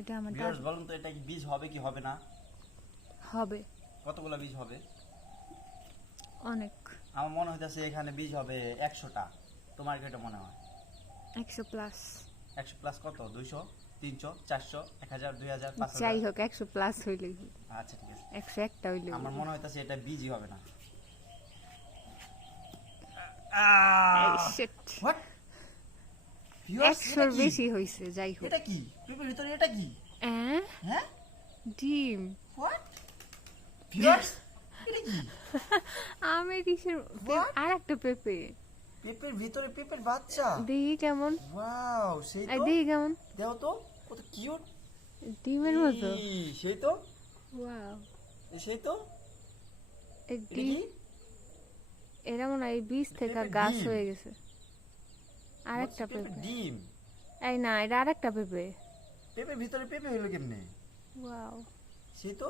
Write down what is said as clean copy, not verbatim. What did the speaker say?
এটা আমার ভিউয়ার্স বলুন তো এটা কি বীজ হবে কি হবে না? হবে কতগুলা বীজ হবে? অনেক। আমার মনে হইতাছে এখানে বীজ হবে 100টা। তোমার কি এটা মনে হয়? 100 প্লাস। 100 প্লাস কত? 200, 300, 400, 1000, 2000, 5000? যাই হোক 100 প্লাস হইলেই। আচ্ছা ঠিক আছে। 101টা হইলেই। আমার মনে হইতাছে এটা বীজই হবে না। এই শিট। হোয়াট? ভিউয়ার্স 100 বেশি হইছে, যাই হোক। এটা কি? পেঁপের ভিতরে এটা কি? হ্যাঁ? ডিম। হোয়াট? ভিউয়ার্স এটা কি? আমের ইসের What? আর একটা পেঁপে। পেঁপের ভিতরে পেঁপের বাচ্চা। দেখি কেমন। ওয়াও, সেই তো। দেখি কেমন। দাও তো, কত কিউট। ডিমের মতো। সেই তো, ওয়াও। সেই তো। এই এটা ডিম কি? এরা মনে হয় এই বীজ থেকে পেঁপের গাছ ডিম। হয়ে গেছে। আরেকটা পেঁপের পেঁপে। ডিম। এই না, এটা আরেকটা পেঁপে। পেঁপের ভিতরে পেঁপে হলো কেমনে? ওয়াও। সেই তো।